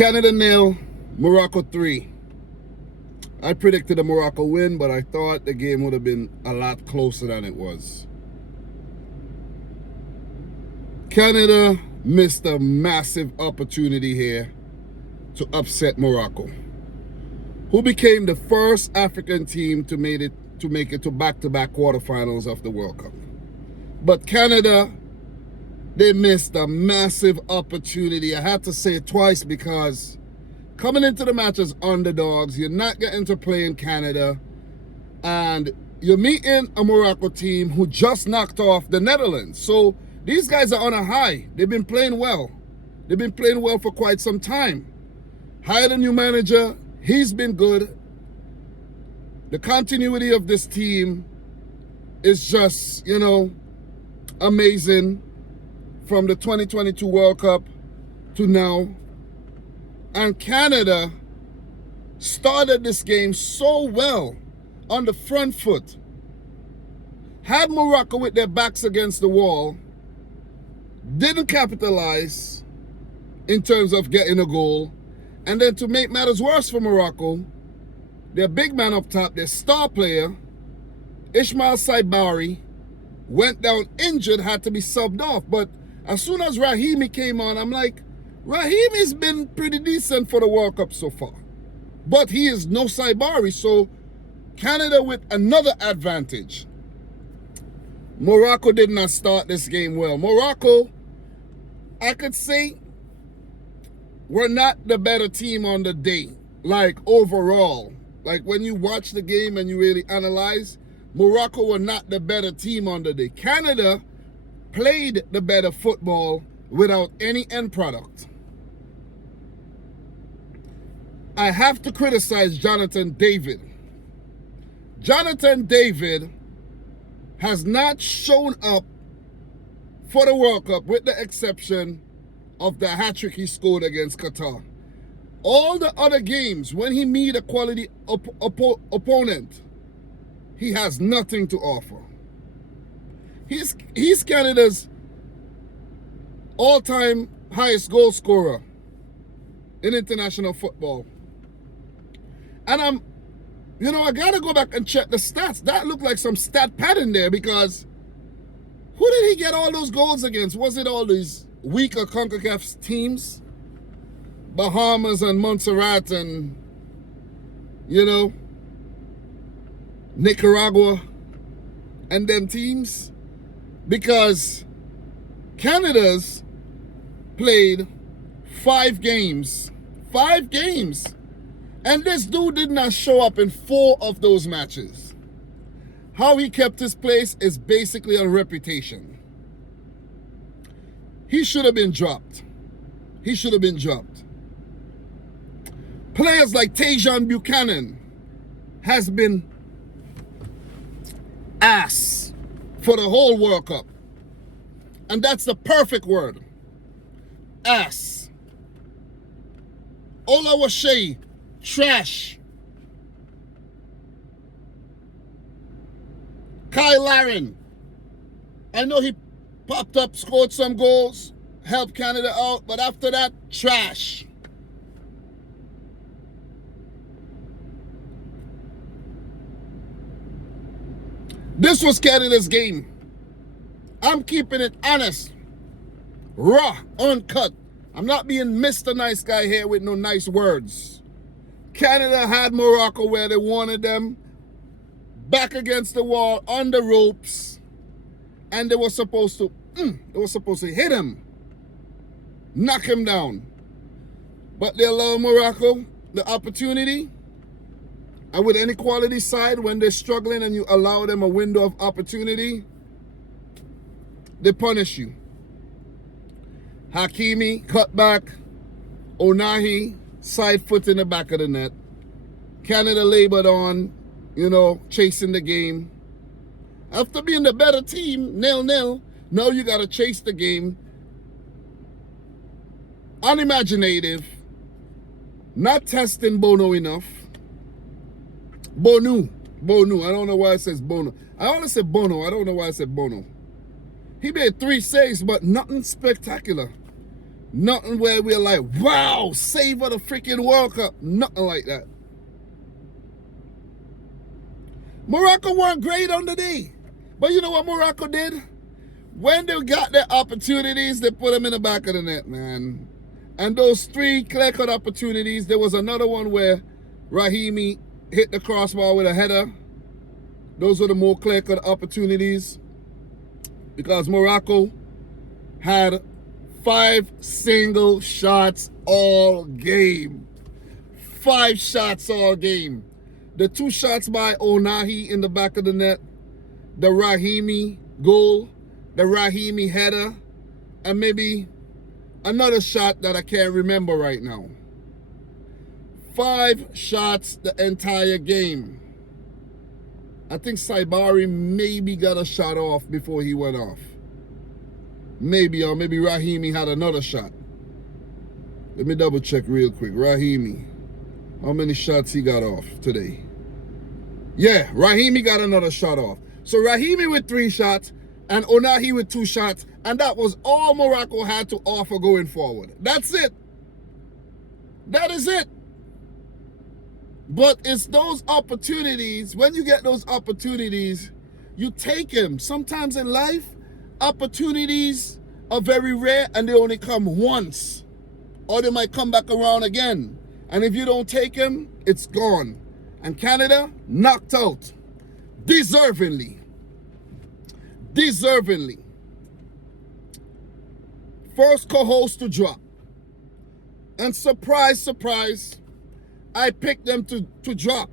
Canada 0, Morocco 3. I predicted a Morocco win, but I thought the game would have been a lot closer than it was. Canada missed a massive opportunity here to upset Morocco, who became the first African team to make it to back-to-back quarterfinals of the World Cup. But Canada, they missed a massive opportunity. I had to say it twice because coming into the match as underdogs, you're not getting to play in Canada, and you're meeting a Morocco team who just knocked off the Netherlands. So these guys are on a high. They've been playing well. They've been playing well for quite some time. Hired a new manager. He's been good. The continuity of this team is just, amazing from the 2022 World Cup to now. And Canada started this game so well on the front foot. Had Morocco with their backs against the wall, didn't capitalize in terms of getting a goal. And then to make matters worse for Morocco, their big man up top, their star player, Ismail Saibari, went down injured, had to be subbed off. But as soon as Rahimi came on, I'm like, Rahimi's been pretty decent for the World Cup so far. But he is no Saibari, so Canada with another advantage. Morocco did not start this game well. Morocco, I could say, were not the better team on the day, like overall. Like when you watch the game and you really analyze, Morocco were not the better team on the day. Canada played the better football without any end product. I have to criticize Jonathan David. Jonathan David has not shown up for the World Cup with the exception of the hat-trick he scored against Qatar. All the other games, when he meet a quality opponent, he has nothing to offer. He's Canada's all-time highest goal scorer in international football. And I got to go back and check the stats. That looked like some stat pattern there, because who did he get all those goals against? Was it all these weaker CONCACAF teams? Bahamas and Montserrat and, Nicaragua and them teams? Because Canada's played 5 games. 5 games. And this dude did not show up in 4 of those matches. How he kept his place is basically on reputation. He should have been dropped. He should have been dropped. Players like Tajon Buchanan has been ass for the whole World Cup. And that's the perfect word. Ass. Olawashe, trash. Kyle Larin, I know he popped up, scored some goals, helped Canada out, but after that, trash. This was Canada's game. I'm keeping it honest, raw, uncut. I'm not being Mr. Nice Guy here with no nice words. Canada had Morocco where they wanted them, back against the wall, on the ropes, and they were supposed to hit him, knock him down. But they allow Morocco the opportunity. And with any quality side, when they're struggling and you allow them a window of opportunity, they punish you. Hakimi, cutback. Onahi, side foot in the back of the net. Canada labored on, chasing the game. After being the better team, 0-0, now you got to chase the game. Unimaginative. Not testing Bono enough. Bonu. I don't know why it says Bono. I only said Bono. I don't know why I said Bono. He made 3 saves, but nothing spectacular. Nothing where we're like, wow, savor the freaking World Cup. Nothing like that. Morocco weren't great on the day. But you know what Morocco did? When they got their opportunities, they put them in the back of the net, man. And those 3 clear-cut opportunities, there was another one where Rahimi hit the crossbar with a header. Those were the more clear-cut opportunities. Because Morocco had 5 single shots all game. 5 shots all game. The 2 shots by Onahi in the back of the net, the Rahimi goal, the Rahimi header, and maybe another shot that I can't remember right now. 5 shots the entire game. I think Saibari maybe got a shot off before he went off. Maybe, or maybe Rahimi had another shot. Let me double check real quick. Rahimi, how many shots he got off today? Yeah, Rahimi got another shot off. So Rahimi with 3 shots and Onahi with 2 shots, and that was all Morocco had to offer going forward. That's it. That is it. But it's those opportunities, when you get those opportunities, you take them. Sometimes in life, opportunities are very rare and they only come once. Or they might come back around again. And if you don't take them, it's gone. And Canada knocked out. Deservingly. Deservingly. First co-host to drop. And surprise, surprise, I picked them to drop.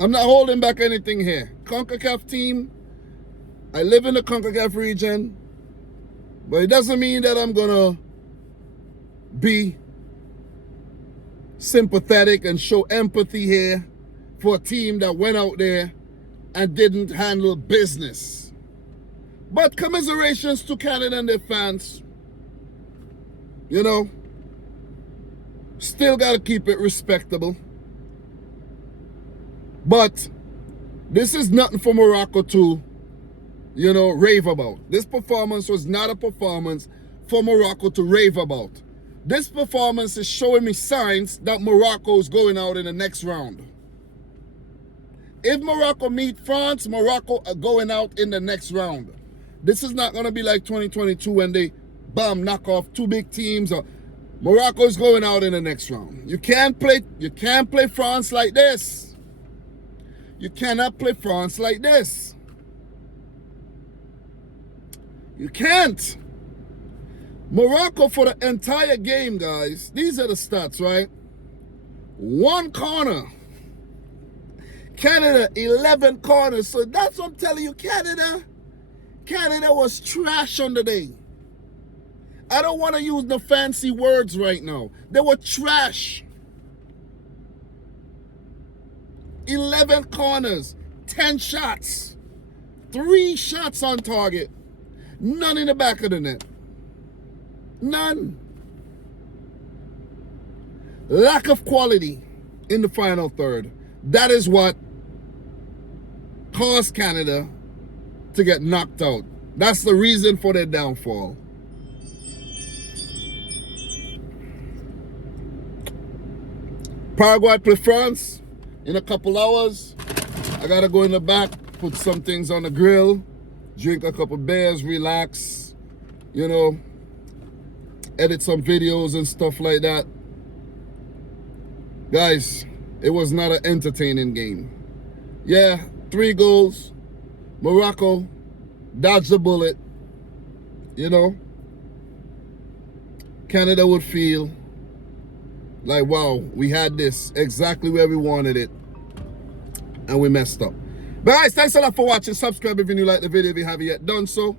I'm not holding back anything here. CONCACAF team, I live in the CONCACAF region, but it doesn't mean that I'm gonna be sympathetic and show empathy here for a team that went out there and didn't handle business. But commiserations to Canada and their fans. You know, still gotta keep it respectable. But this is nothing for Morocco to, you know, rave about. This performance was not a performance for Morocco to rave about. This performance is showing me signs that Morocco is going out in the next round. If Morocco meet France, Morocco are going out in the next round. This is not going to be like 2022 when they, bam, knock off 2 big teams. Morocco is going out in the next round. You can't play France like this. You cannot play France like this. You can't. Morocco for the entire game, guys. These are the stats, right? 1 corner. Canada, 11 corners. So that's what I'm telling you, Canada was trash on the day. I don't want to use the fancy words right now. They were trash. 11 corners, 10 shots, 3 shots on target, none in the back of the net. None. Lack of quality in the final third. That is what caused Canada to get knocked out. That's the reason for their downfall. Paraguay play France in a couple hours. I gotta go in the back, put some things on the grill, drink a couple beers, relax, you know, edit some videos and stuff like that. Guys, it was not an entertaining game. Yeah, 3 goals. Morocco dodged the bullet. You know, Canada would feel like, wow, we had this exactly where we wanted it, and we messed up. But guys, thanks a lot for watching. Subscribe if you like the video if you haven't yet done so.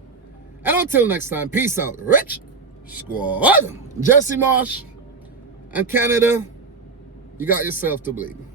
And until next time, peace out. Rich Squad, Jesse Marsh, and Canada, you got yourself to blame.